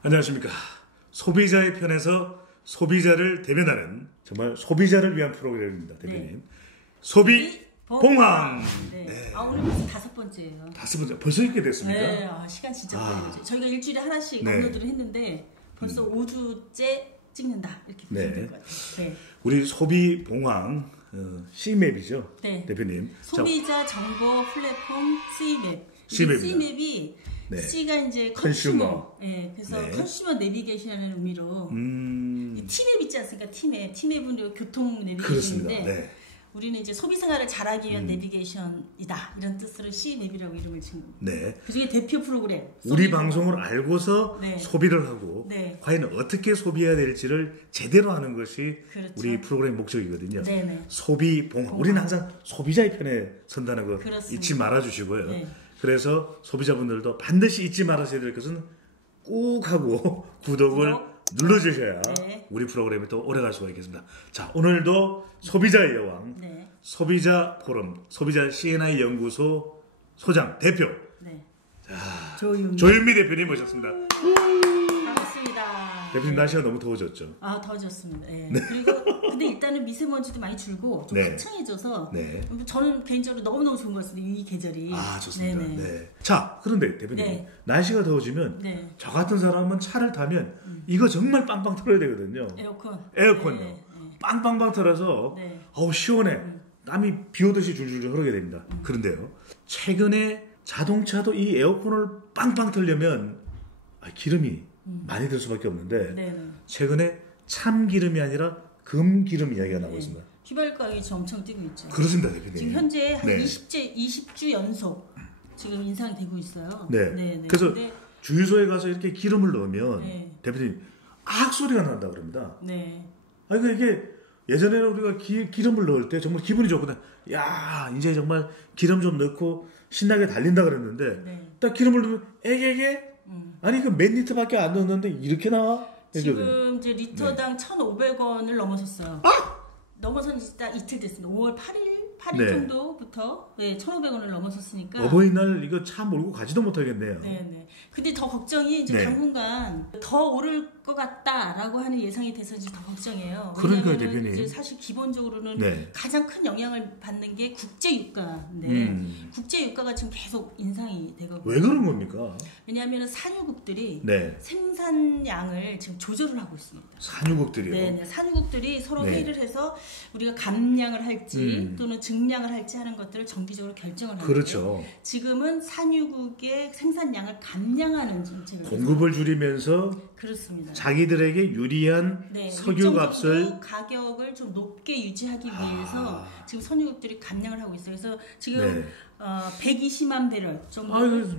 안녕하십니까. 소비자의 편에서 소비자를 대변하는 정말 소비자를 위한 프로그램입니다. 대표님. 네. 소비봉황. 네. 네. 오늘 벌써 5번째예요. 5번째. 벌써 이렇게 됐습니까? 네. 시간 진짜 빨리 가죠. 저희가 일주일에 하나씩 업로드를 했는데 벌써 5주째 찍는다. 이렇게 보시면 될 것 같아요. 네. 우리 소비봉황 C맵이죠. 네. 대표님. 소비자 정보 플랫폼 C맵. C맵입니다. C맵이 네. C가 이제 컨슈머. 네, 그래서 네. 컨슈머 내비게이션이라는 의미로 이 T맵 있지 않습니까? T맵은 교통 내비게이션인데 그렇습니다. 네. 우리는 이제 소비 생활을 잘하기 위한 내비게이션이다 이런 뜻으로 C맵이라고 이름을 지은 겁니다. 네. 그중에 대표 프로그램. 우리 방송을 알고서 네. 소비를 하고 네. 과연 어떻게 소비해야 될지를 제대로 하는 것이 그렇죠. 우리 프로그램 목적이거든요. 네네. 소비봉황. 우리는 항상 소비자의 편에 선다는 거 그렇습니다. 잊지 말아주시고요. 네. 그래서 소비자분들도 반드시 잊지 말아셔야 될 것은 꾹 하고 구독을 눌러주셔야 네. 우리 프로그램이 또 오래갈 수가 있겠습니다. 자, 오늘도 소비자의 여왕, 네. 소비자 포럼, 소비자 CNI 연구소 소장 대표 네. 자, 조윤미. 조윤미 대표님 모셨습니다. 반갑습니다. 대표님 날씨가 너무 더워졌죠? 더워졌습니다. 네. 그리고 근데 일단은 미세먼지도 많이 줄고 좀 네. 화창해져서 네. 저는 개인적으로 너무너무 좋은 것 같습니다. 이 계절이. 좋습니다. 네네. 네. 자, 그런데 대표님 네. 날씨가 더워지면 네. 저 같은 사람은 차를 타면 이거 정말 빵빵 틀어야 되거든요. 에어컨요. 네. 빵빵빵 틀어서 네. 어우 시원해. 땀이 비 오듯이 줄줄줄 흐르게 됩니다. 그런데요. 최근에 자동차도 이 에어컨을 빵빵 틀려면 기름이 많이 들 수밖에 없는데 네네. 최근에 참기름이 아니라 금기름 이야기가 나오고 있습니다. 휘발유 가격이 지금 엄청 뛰고 있죠. 그렇습니다, 대표님. 지금 현재 한 네. 20주 연속 지금 인상이 되고 있어요. 네. 네네. 그래서 근데, 주유소에 가서 이렇게 기름을 넣으면 네. 대표님 악 소리가 난다 그럽니다. 네. 아니 그러니까 이게 예전에는 우리가 기름을 넣을 때 정말 기분이 좋거든. 야 이제 정말 기름 좀 넣고 신나게 달린다 그랬는데 네. 딱 기름을 넣으면 에게게 아니 그 몇 리터밖에 안 넣었는데 이렇게 나와? 지금 이제 리터당 1,500원을 넘어섰어요. 넘어선 지 딱 이틀 됐습니다. 5월 8일 네. 정도부터 1,500원을 넘어섰으니까. 어버이날 이거 차 몰고 가지도 못하겠네요. 네네. 근데 더 걱정이 이제 네. 당분간 더 오를 것 같다라고 하는 예상이 돼서 이제 더 걱정이에요. 그러니까요, 왜냐하면 대표님. 이제 사실 기본적으로는 네. 가장 큰 영향을 받는 게 국제유가인데 국제유가가 지금 계속 인상이 되거든요. 왜 그런 겁니까? 왜냐하면 산유국들이 네. 생산량을 지금 조절을 하고 있습니다. 산유국들이요. 네, 산유국들이 서로 네. 회의를 해서 우리가 감량을 할지 또는 증량을 할지 하는 것들을 정기적으로 결정을 하는데 그렇죠. 지금은 산유국의 생산량을 감량하는 정책을 공급을 줄이면서 그렇습니다. 자기들에게 유리한 네, 석유 값을 일정적으로 가격을 좀 높게 유지하기 위해서 지금 선유국들이 감량을 하고 있어요. 그래서 지금 네. 120만 배럴 정도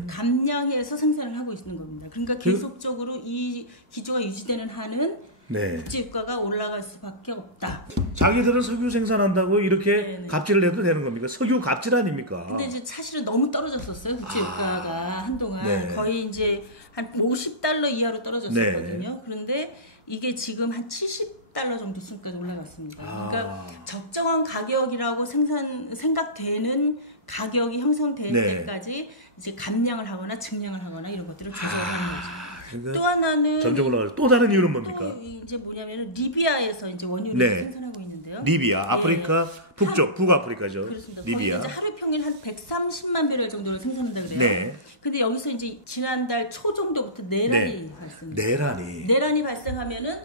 감량해서 생산을 하고 있는 겁니다. 그러니까 계속적으로 이 기조가 유지되는 한은 네. 국제유가가 올라갈 수밖에 없다. 자기들은 석유 생산한다고 이렇게 네네. 갑질을 해도 되는 겁니까? 석유 갑질 아닙니까? 근데 이제 사실은 너무 떨어졌었어요. 국제유가가 한동안 네. 거의 이제 한 $50 이하로 떨어졌었거든요. 그런데 이게 지금 한 $70 정도 수준까지 올라갔습니다. 그러니까 적정한 가격이라고 생각되는 가격이 형성될 네. 때까지 이제 감량을 하거나 증량을 하거나 이런 것들을 조절하는 거죠. 그러니까 또 하나는 점점 올라가죠. 또 다른 이유는 또 뭡니까? 이제 뭐냐면은 리비아에서 이제 원유를 네. 생산하고 있는데요. 리비아, 아프리카 네. 북쪽, 북아프리카죠. 그렇습니다. 리비아. 거기서 이제 하루 평일 한 130만 배럴 정도를 생산한다 그래요. 네. 근데 여기서 이제 지난달 초 정도부터 내란이 발생했어요. 내란이 발생하면은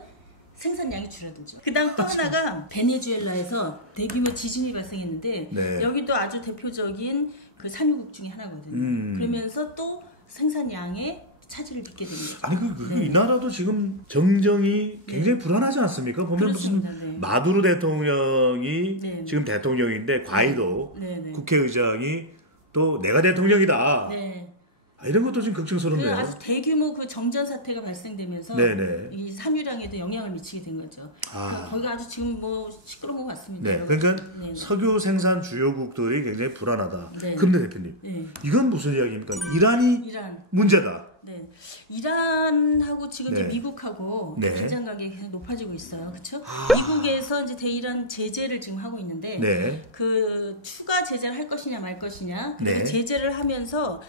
생산량이 줄어들죠. 그다음 또 하나가 베네수엘라에서 대규모 지진이 발생했는데 네. 여기도 아주 대표적인 그 산유국 중에 하나거든요. 그러면서 또 생산량에 차질을 빚게 됩니다. 아니 이 나라도 지금 정정이 굉장히 불안하지 않습니까? 보면 그렇습니다. 무슨 마두로 대통령이 네. 지금 대통령인데 과이도 네. 국회의장이 또 내가 대통령이다. 네. 이런 것도 지금 걱정스럽네요. 아주 대규모 그 정전 사태가 발생되면서 네네. 이 산유량에도 영향을 미치게 된 거죠. 거기가 아주 지금 뭐 시끄러운 것 같습니다. 네, 여러분. 그러니까 네네. 석유 생산 주요국들이 굉장히 불안하다. 네. 그런데 대표님, 네. 이건 무슨 이야기입니까? 이란이 이란. 문제다. 네. 이란하고 지금 네. 이제 미국하고 네. 긴장 가격이 계속 높아지고 있어요. 그렇죠? 미국에서 이제 대이란 제재를 지금 하고 있는데 네. 그 추가 제재를 할 것이냐 말 것이냐. 네. 제재를 하면서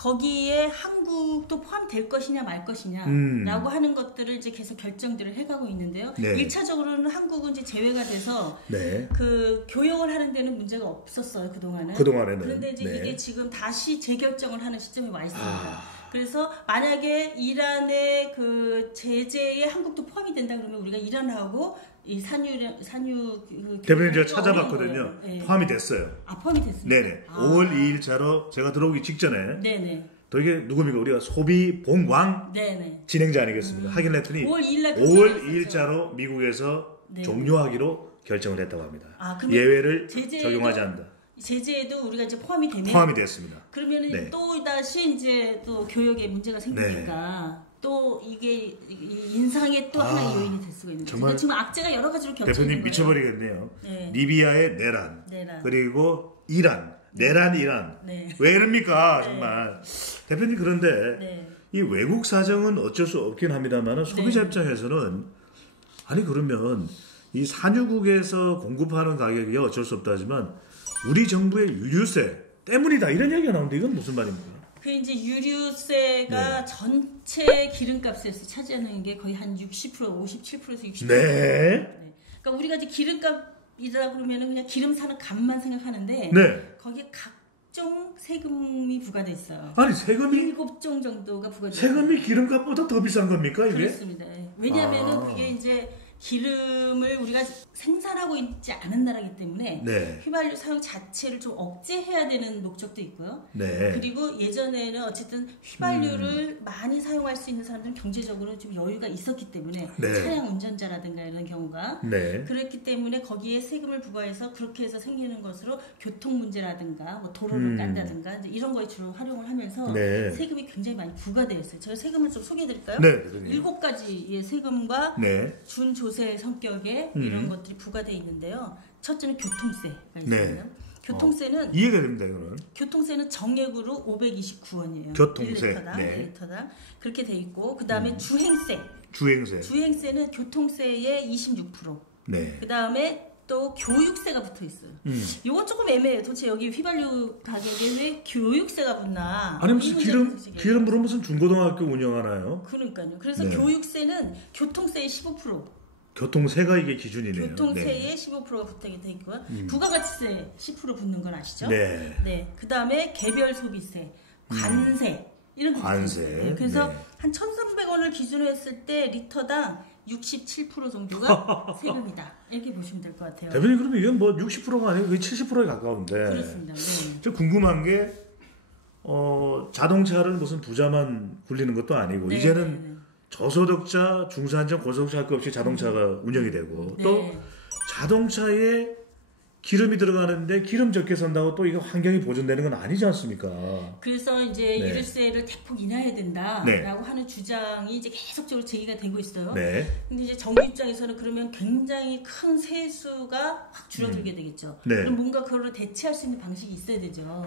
거기에 한국도 포함될 것이냐 말 것이냐라고 하는 것들을 이제 계속 결정들을 해가고 있는데요. 네. 1차적으로는 한국은 이제 제외가 돼서 네. 그 교역을 하는 데는 문제가 없었어요, 그동안은. 그런데 이제 네. 이게 지금 다시 재결정을 하는 시점에 와 있습니다. 그래서 만약에 이란의 그 제재에 한국도 포함이 된다 그러면 우리가 이란하고 이 산유 대표님 제가 찾아봤거든요. 네. 포함이 됐어요. 포함이 됐습니다. 네네. 5월 2일자로 제가 들어오기 직전에. 네네. 또 이게 누굽니까? 우리가 소비 봉광 네네. 진행자 아니겠습니까? 확인을 했더니 5월 2일자로 미국에서 네. 종료하기로 결정을 했다고 합니다. 예외를 적용하지 않는다. 제재에도 우리가 이제 포함이 됐습니다. 그러면은 네. 또 다시 이제 또 교역에 문제가 생기니까 또 이게 인상의 또 하나의 요인이 될 수가 있는 거죠. 정말 지금 악재가 여러 가지로 겹쳐있는 거예요. 대표님 미쳐버리겠네요. 네. 리비아의 내란. 그리고 이란. 이란. 네. 왜 이럽니까? 네. 정말. 대표님 그런데 네. 이 외국 사정은 어쩔 수 없긴 합니다만 소비자 입장에서는 아니 그러면 이 산유국에서 공급하는 가격이 어쩔 수 없다지만 우리 정부의 유류세 때문이다 이런 얘기가 나오는데 이건 무슨 말입니까? 그 이제 유류세가 전체 기름값에서 차지하는 게 거의 한 60%, 57%에서 60%. 네. 그러니까 우리가 이제 기름값이다 그러면은 그냥 기름 사는 값만 생각하는데 거기에 각종 세금이 부과돼 있어요. 아니 세금이 7종 정도가 부과돼. 세금이 기름값보다 더 비싼 겁니까 이게? 그렇습니다. 왜냐하면은 그게 이제 기름을 우리가 생산하고 있지 않은 나라이기 때문에 휘발유 사용 자체를 좀 억제해야 되는 목적도 있고요. 그리고 예전에는 어쨌든 휘발유를 많이 사용할 수 있는 사람들은 경제적으로 좀 여유가 있었기 때문에 차량 운전자라든가 이런 경우가 그렇기 때문에 거기에 세금을 부과해서 그렇게 해서 생기는 것으로 교통 문제라든가 뭐 도로를 깐다든가 이제 이런 거에 주로 활용을 하면서 세금이 굉장히 많이 부과되어 있어요. 제가 세금을 좀 소개해드릴까요? 7가지의 세금과 준조세 성격의 이런 것들이 부과되어 있는데요. 첫째는 교통세가 있습니다. 교통세는 이해가 됩니다. 이거는. 교통세는 정액으로 529원이에요. 교통세 1리터당 그렇게 돼 있고 그 다음에 주행세는 교통세의 26%. 그 다음에 또 교육세가 붙어 있어요. 이건 조금 애매해요. 도대체 여기 휘발유 가격에 왜 교육세가 붙나? 아니 무슨 기름 부르면 무슨 중고등학교 운영하나요? 그러니까요. 그래서 교육세는 교통세의 15%. 교통세가 이게 기준이네요. 교통세에 15%가 붙어 있고요. 부가가치세 10% 붙는 건 아시죠? 그 다음에 개별 소비세, 관세 이런 거 있어요. 그래서 한 1,300원을 기준으로 했을 때 리터당 67% 정도가 세금이다. 이렇게 보시면 될 것 같아요. 대표님 그러면 이건 뭐 60%가 아니고 70%에 가까운데. 그렇습니다. 저 궁금한 게 자동차를 무슨 부자만 굴리는 것도 아니고 이제는 저소득자, 중산층, 고소득자 할 것 없이 자동차가 운영이 되고 또 자동차에 기름이 들어가는데 기름 적게 산다고 또 이거 환경이 보존되는 건 아니지 않습니까? 그래서 이제 유류세를 대폭 인하해야 된다라고 하는 주장이 이제 계속적으로 제기가 되고 있어요. 근데 이제 정부 입장에서는 그러면 굉장히 큰 세수가 확 줄어들게 되겠죠. 그럼 뭔가 그거를 대체할 수 있는 방식이 있어야 되죠.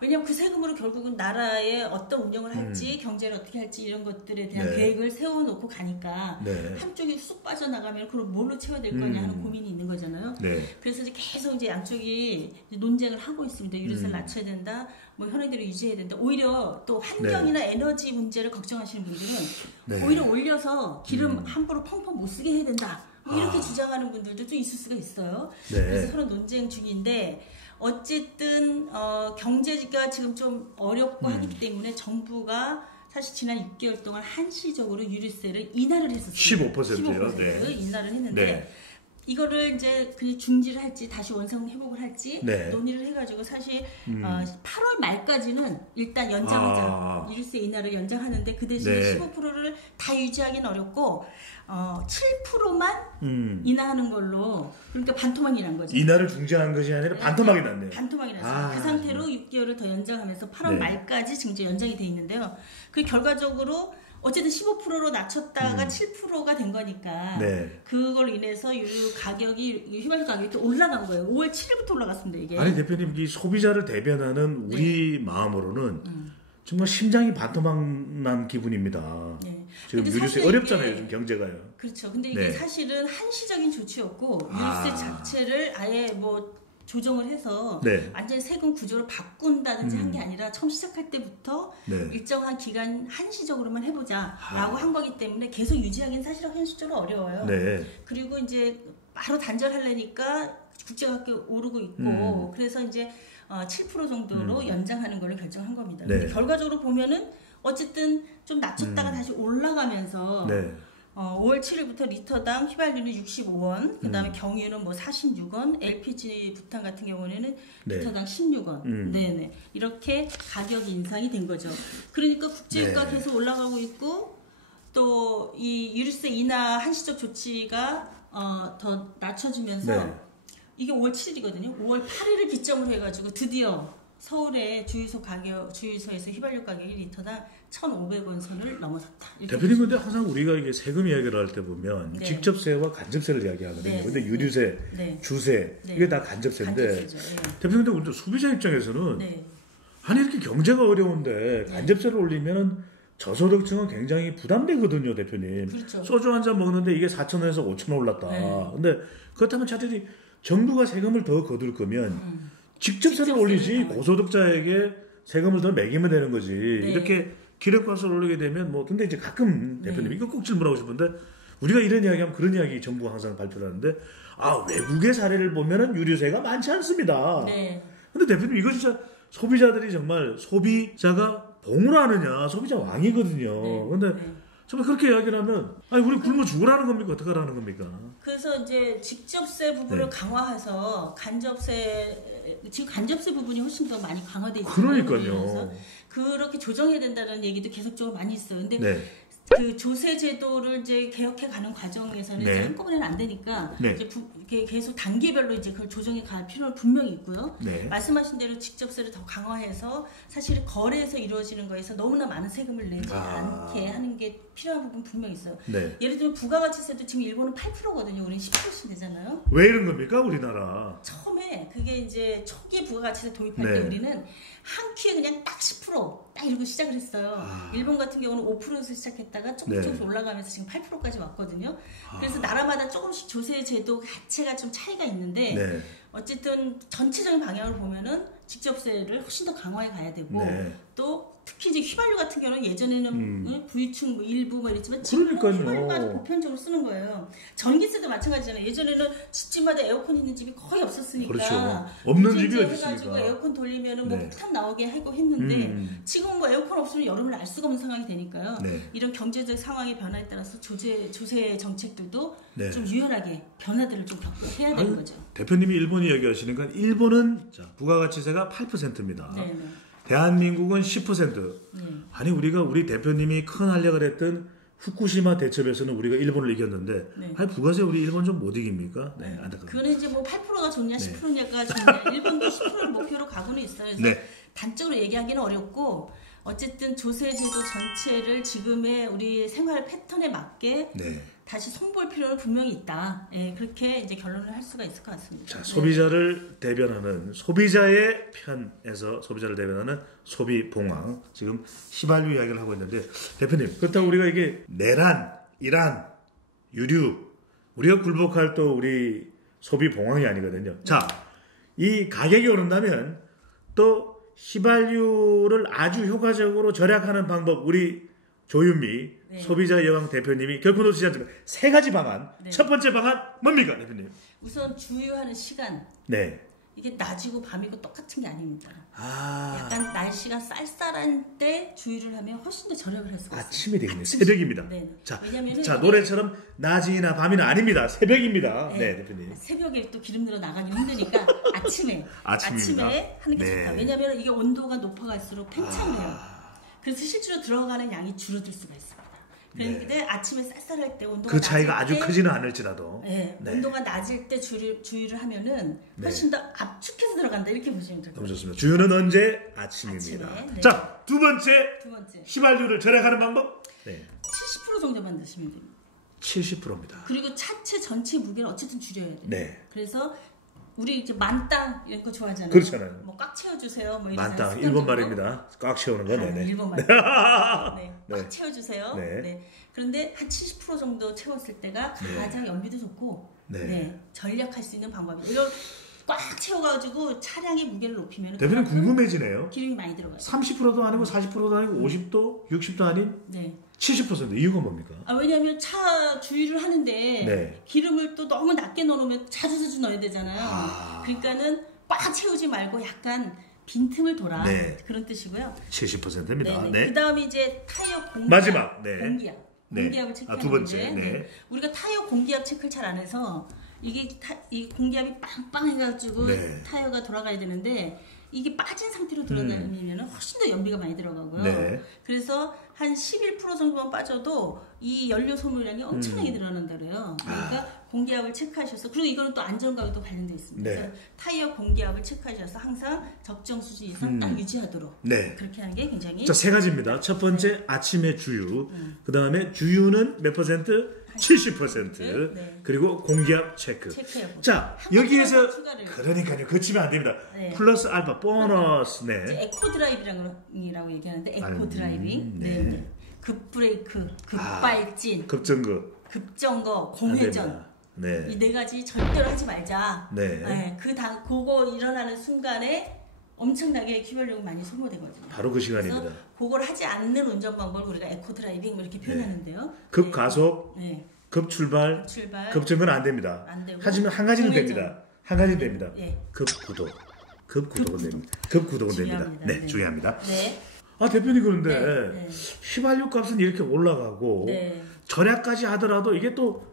왜냐하면 그 세금으로 결국은 나라의 어떤 운영을 할지 경제를 어떻게 할지 이런 것들에 대한 계획을 세워놓고 가니까 한쪽이 쑥 빠져나가면 그걸 뭘로 채워야 될 거냐 하는 고민이 있는 거잖아요. 그래서 이제 계속 이제 양쪽이 논쟁을 하고 있습니다. 유류세를 낮춰야 된다, 뭐 현행대로 유지해야 된다. 오히려 또 환경이나 에너지 문제를 걱정하시는 분들은 오히려 올려서 기름 함부로 펑펑 못 쓰게 해야 된다. 뭐 이렇게 주장하는 분들도 좀 있을 수가 있어요. 그래서 서로 논쟁 중인데. 어쨌든 경제가 지금 좀 어렵고 하기 때문에 정부가 사실 지난 6개월 동안 한시적으로 유류세를 인하를 했었어요. 15%요. 인하를 했는데 이거를 이제 그냥 중지를 할지 다시 원상 회복을 할지 논의를 해가지고 사실 8월 말까지는 일단 연장하자. 유류세 인하를 연장하는데 그 대신에 15%를 다 유지하기는 어렵고 7%만 인하하는 걸로 그러니까 반토막이 난 거죠. 인하를 중지한 것이 아니라 반토막이 났네요. 반토막이 났어요. 그 상태로 6개월을 더 연장하면서 8월 말까지 지금 이제 연장이 돼 있는데요. 그 결과적으로 어쨌든 15%로 낮췄다가 7%가 된 거니까 그걸 인해서 유류 가격이 휘발유 가격이 또 올라간 거예요. 5월 7일부터 올라갔습니다. 이게. 아니 대표님 이 소비자를 대변하는 우리 마음으로는 정말 심장이 반토막 난 기분입니다. 지금 유류세 어렵잖아요. 요즘 경제가요. 그렇죠. 근데 이게 사실은 한시적인 조치였고 유류세 자체를 아예 뭐 조정을 해서 네. 완전히 세금 구조를 바꾼다든지 한 게 아니라 처음 시작할 때부터 네. 일정한 기간 한시적으로만 해보자라고 한 거기 때문에 계속 유지하기는 사실은 현실적으로 어려워요. 네. 그리고 이제 바로 단절하려니까 국제가격 오르고 있고 그래서 이제 7% 정도로 연장하는 걸로 결정한 겁니다. 네. 근데 결과적으로 보면은 어쨌든 좀 낮췄다가 다시 올라가면서 네. 5월 7일부터 리터당 휘발유는 65원, 그 다음에 경유는 뭐 46원, LPG 부탄 같은 경우에는 네. 리터당 16원. 네네. 이렇게 가격 인상이 된 거죠. 그러니까 국제유가 네. 계속 올라가고 있고, 또 이 유류세 인하 한시적 조치가 더 낮춰지면서 네. 이게 5월 7일이거든요. 5월 8일을 기점으로 해가지고 드디어 서울의 주유소에서 휘발유 가격이 리터당 1,500원 선을 넘어섰다. 대표님 근데 항상 우리가 이게 세금 이야기를 할 때 보면 네. 직접세와 간접세를 이야기하거든요. 네. 근데 유류세, 네. 주세 네. 이게 다 간접세인데 간접세죠. 네. 대표님 근데 우리 소비자 입장에서는 네. 아니 이렇게 경제가 어려운데 간접세를 올리면 저소득층은 굉장히 부담되거든요, 대표님. 그렇죠. 소주 한 잔 먹는데 이게 4,000원에서 5,000원 올랐다. 네. 근데 그렇다면 차라리 정부가 세금을 더 거둘 거면 직접세를 올리지 고소득자에게 세금을 더 매기면 되는 거지. 네. 이렇게 기름값을 올리게 되면 뭐 근데 이제 가끔 대표님 이거 꼭 질문하고 싶은데 우리가 이런 이야기하면 그런 이야기 정부가 항상 발표를 하는데 외국의 사례를 보면은 유류세가 많지 않습니다. 네. 근데 대표님 이거 진짜 소비자들이 정말 소비자가 봉을 하느냐 소비자 왕이거든요. 네. 근데 네. 정말 그렇게 이야기를 하면 아니 우리 굶어 죽으라는 겁니까? 어떻게 하라는 겁니까? 그래서 이제 직접세 부분을 네. 강화해서 지금 간접세 부분이 훨씬 더 많이 강화돼 있어요. 그러니까요. 그렇게 조정해야 된다는 얘기도 계속적으로 많이 있어요. 근데 네. 그 조세 제도를 이제 개혁해 가는 과정에서는 네. 이제 한꺼번에는 안 되니까 네. 이제 이렇게 계속 단계별로 이제 그걸 조정해 갈 필요는 분명히 있고요. 네. 말씀하신 대로 직접세를 더 강화해서 사실 거래에서 이루어지는 거에서 너무나 많은 세금을 내지 않게 하는 게 필요한 부분 분명히 있어요. 네. 예를 들면 부가가치세도 지금 일본은 8%거든요. 우리는 10%씩 내잖아요. 왜 이런 겁니까 우리나라? 처음에 그게 이제 초기 부가가치세 도입할 네. 때 우리는 한 큐에 그냥 딱 10%딱 이러고 시작을 했어요. 일본 같은 경우는 5%에서 시작했다가 조금씩 올라가면서 지금 8%까지 왔거든요. 그래서 나라마다 조금씩 조세 제도 자체가 좀 차이가 있는데 네. 어쨌든 전체적인 방향을 보면은 직접세를 훨씬 더 강화해 가야 되고 네. 또 특히 이제 휘발유 같은 경우는 예전에는 부유층 일부 뭐 이랬지만 지금은 그러니까요. 휘발유까지 보편적으로 쓰는 거예요. 전기세도 마찬가지잖아요. 예전에는 집집마다 에어컨 있는 집이 거의 없었으니까. 그렇죠. 없는 집이 어디 해가지고 있습니까? 에어컨 돌리면은 뭐 네. 폭탄 나오게 하고 했는데 지금은 뭐 에어컨 없으면 여름을 알 수가 없는 상황이 되니까요. 네. 이런 경제적 상황의 변화에 따라서 조세 정책들도 네. 좀 유연하게 변화들을 좀 해야 되는 거죠. 대표님이 일본 이야기하시는 건 일본은 부가가치세가 8%입니다. 네, 네. 대한민국은 10%. 아니 우리 대표님이 큰 활약을 했던 후쿠시마 대첩에서는 우리가 일본을 이겼는데 아니 부가세 우리 일본 좀 못 이깁니까? 네, 안타깝습니다. 그거는 이제 뭐 8%가 좋냐 10%냐가 좋냐 일본도 10%를 목표로 가고는 있어요. 그래서 단적으로 얘기하기는 어렵고 어쨌든 조세 제도 전체를 지금의 우리 생활 패턴에 맞게 다시 손볼 필요는 분명히 있다. 예, 그렇게 이제 결론을 할 수가 있을 것 같습니다. 자, 소비자를 대변하는 소비자의 편에서 소비자를 대변하는 소비봉황 지금 휘발유 이야기를 하고 있는데 대표님 그렇다고 우리가 이게 내란, 이란, 유류 우리가 굴복할 또 우리 소비봉황이 아니거든요. 자, 이 가격이 오른다면 또 휘발유를 아주 효과적으로 절약하는 방법 우리 조윤미 소비자 여왕 대표님이 결코 놓치지 않지만 세 가지 방안. 첫 번째 방안 뭡니까 대표님? 우선 주유하는 시간. 이게 낮이고 밤이고 똑같은 게 아닙니다. 약간 날씨가 쌀쌀한 때 주유를 하면 훨씬 더 절약을 할 수가 있어요. 아침이 되겠네요. 새벽입니다. 자, 자 노래처럼 낮이나 밤이나 아닙니다. 새벽입니다. 네, 대표님. 새벽에 또 기름 들어 나가기 힘드니까 아침에 하는 게 좋다. 왜냐하면 이게 온도가 높아갈수록 팽창해요. 그래서 실제로 들어가는 양이 줄어들 수가 있습니다. 그런데 아침에 쌀쌀할 때 온도가 그 차이가 낮을 아주 때, 크지는 않을지라도 온도가 낮을 때 주유를 하면은 훨씬 더 압축해서 들어간다 이렇게 보시면 될 것 너무 같아요. 좋습니다. 주유는 언제? 아침입니다. 아침에, 자, 두 번째 휘발유를 절약하는 방법 70% 정도만 드시면 됩니다. 70%입니다. 그리고 차체 전체 무게를 어쨌든 줄여야 돼요. 그래서 우리 이제 만땅 이런 거 좋아하잖아요. 그렇잖아요. 뭐 꽉 채워주세요. 뭐 이런 만땅 일본 말입니다. 꽉 채우는 거. 일본 말. 꽉 채워주세요. 그런데 한 70% 정도 채웠을 때가 가장 연비도 좋고 전략할 수 있는 방법이에요. 꽉 채워가지고 차량의 무게를 높이면 대표님 궁금해지네요. 기름이 많이 들어가요. 30%도 아니고 40%도 아니고 50도, 60도 아닌 네. 70% 이유가 뭡니까? 왜냐하면 차 주유를 하는데 네. 기름을 또 너무 낮게 넣어놓으면 자주자주 넣어야 되잖아요. 그러니까는 꽉 채우지 말고 약간 빈틈을 둬라. 네. 그런 뜻이고요. 70%입니다. 네. 그 다음에 이제 타이어 공기압. 마지막. 네. 공기압을 체크하는 두 번째. 건데 네. 우리가 타이어 공기압 체크를 잘 안 해서 이게 이 공기압이 빵빵해가지고 네. 타이어가 돌아가야 되는데 이게 빠진 상태로 돌아다니면 훨씬 더 연비가 많이 들어가고요. 네. 그래서 한 11% 정도만 빠져도 이 연료 소모량이 엄청나게 늘어난다 그래요. 그러니까 공기압을 체크하셔서 그리고 이거는 또 안전과도 관련되어 있습니다. 네. 그래서 타이어 공기압을 체크하셔서 항상 적정 수준 이상 딱 유지하도록 네. 그렇게 하는 게 굉장히 자, 세 가지입니다. 첫 번째 아침에 주유. 그다음에 주유는 몇 퍼센트? 70%. 네. 그리고 공기압 체크. 체크해보고. 자, 여기에서 추가를. 그러니까요. 거치면 안 됩니다. 네. 플러스 알파 보너스. 이제 네. 에코 드라이빙이라고 얘기하는데 에코 아유, 드라이빙. 네. 네. 급 브레이크, 급발진, 급정거. 급정거, 안 공회전. 됩니다. 네. 이 네 가지 절대로 하지 말자. 네. 그거 일어나는 순간에 엄청나게 휘발유가 많이 소모되거든요. 바로 그 시간입니다. 그래서 그걸 하지 않는 운전 방법을 우리가 에코 드라이빙 이렇게 표현하는데요. 급 가속, 네. 급 출발, 출발, 급정거는 안 됩니다. 안 되고. 하지만 한 가지는 공회전. 됩니다. 한 가지는 됩니다. 네. 급 구독. 급 구독은 됩니다. 급 구독은 됩니다. 중요합니다. 네, 네. 중요합니다. 네. 아, 대표님 그런데 네. 휘발유 값은 이렇게 올라가고 네. 절약까지 하더라도 이게 또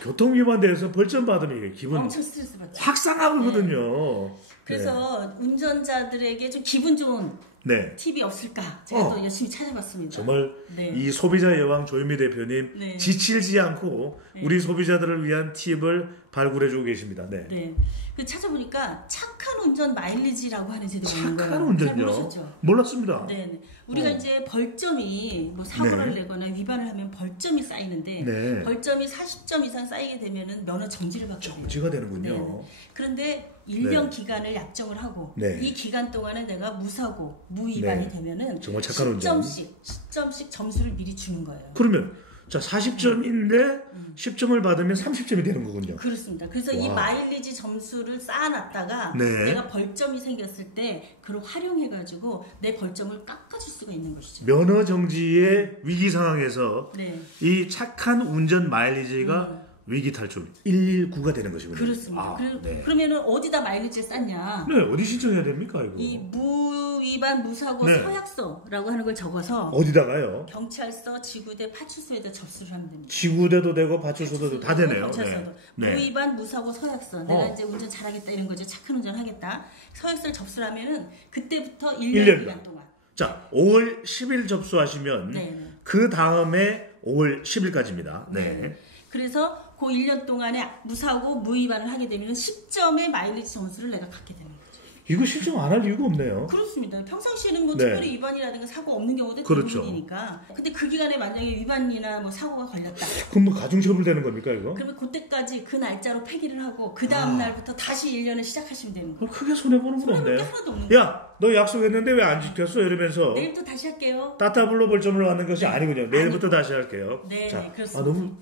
교통위반대에서 벌점 받으면 이게 기분 엄청 스트레스 받죠. 확 상하거든요. 그래서 운전자들에게 좀 기분 좋은 네. 팁이 없을까? 제가 또 열심히 찾아봤습니다. 정말 네. 이 소비자 여왕 조현미 대표님 네. 지치지 않고 네. 우리 소비자들을 위한 팁을 발굴해주고 계십니다. 네. 네. 그 찾아보니까 착한 운전 마일리지라고 하는 제도가 있는 거예요. 착한 운전요? 잘 모르셨죠? 몰랐습니다. 네. 네. 우리가 이제 벌점이 뭐 사고를 네. 내거나 위반을 하면 벌점이 쌓이는데 네. 벌점이 40점 이상 쌓이게 되면은 면허 정지를 받게 돼요. 정지가 되는군요. 네. 그런데 일정 네. 기간을 약정을 하고 네. 이 기간 동안에 내가 무사고 무위반이 네. 되면은 정말 착한 운전. 10점씩 점수를 미리 주는 거예요. 그러면 자 40점인데 10점을 받으면 30점이 되는 거군요. 그렇습니다. 그래서 이 와. 마일리지 점수를 쌓아놨다가 네. 내가 벌점이 생겼을 때 그걸 활용해가지고 내 벌점을 깎아줄 수가 있는 것이죠. 면허 정지의 위기 상황에서 네, 이 착한 운전 마일리지가 위기 탈출 119가 되는 것이군요. 그렇습니다. 네. 그러면은 어디다 마일리지를 쌓냐? 네, 어디 신청해야 됩니까 이거? 이 무위반 무사고 네. 서약서라고 하는 걸 적어서 어디다가요? 경찰서, 지구대, 파출소에다 접수를 하면 됩니다. 지구대도 되고 파출소도 다 되네요. 경찰서도 네. 무위반 무사고 서약서. 내가 이제 운전 잘하겠다 이런 거죠. 착한 운전 하겠다. 서약서를 접수를 하면은 그때부터 1년 기간 동안. 자, 5월 10일 접수하시면 네. 그 다음에 5월 10일까지입니다. 네. 그래서 그 1년 동안에 무사고 무위반을 하게 되면 10점의 마일리지 점수를 내가 갖게 되는 거죠. 이거 신청 안 할 이유가 없네요. 그렇습니다. 평상시에는 뭐 네. 특별히 위반이라든가 사고 없는 경우도 그렇죠. 대부분이니까. 근데 그 기간에 만약에 위반이나 뭐 사고가 걸렸다. 그럼 뭐 가중처벌 되는 겁니까 이거? 그러면 그때까지 그 날짜로 폐기를 하고 그 다음 날부터 다시 1년을 시작하시면 되는 거예요. 크게 손해보는 건 손해보는 게 없네. 하나도 없는 거예요. 야, 너 약속했는데 왜 안 지켰어? 이러면서 내일 또 다시 할게요. 따따블로 벌점을 받는 것이 아니군요. 내일부터 다시 할게요. 네, 자, 네, 그렇습니다. 너무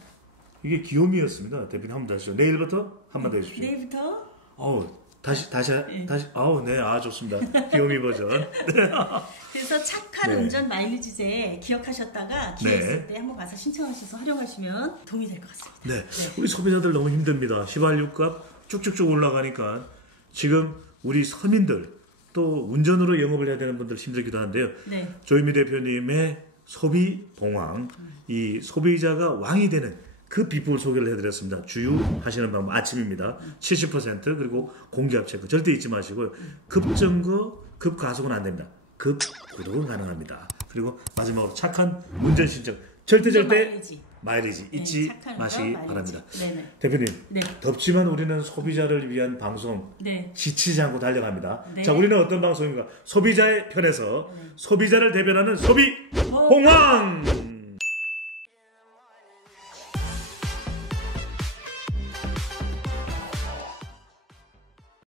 이게 귀요미였습니다. 대표님 한번 다시요. 내일부터 한번 더 해주십시오. 내일부터 다시, 네, 좋습니다. 귀요미 버전. 그래서 착한 네. 운전 마일리지제 기억하셨다가 기회 있을 때 한번 가서 신청하셔서 활용하시면 도움이 될 것 같습니다. 네. 우리 소비자들 너무 힘듭니다. 휘발유값 쭉쭉쭉 올라가니까 지금 우리 서민들 또 운전으로 영업을 해야 되는 분들 힘들기도 한데요. 네. 조현미 대표님의 소비 봉황, 이 소비자가 왕이 되는 그 비법을 소개를 해드렸습니다. 주유하시는 방법 아침입니다. 70% 그리고 공기압 체크 절대 잊지 마시고요. 급정거, 급가속은 안 됩니다. 급구독은 가능합니다. 그리고 마지막으로 착한 운전 신청 절대 마일리지 잊지 마시기 바랍니다. 네네. 대표님, 네. 덥지만 우리는 소비자를 위한 방송 네. 지치지 않고 달려갑니다. 네. 자, 우리는 어떤 방송인가? 소비자의 편에서 소비자를 대변하는 소비 봉황!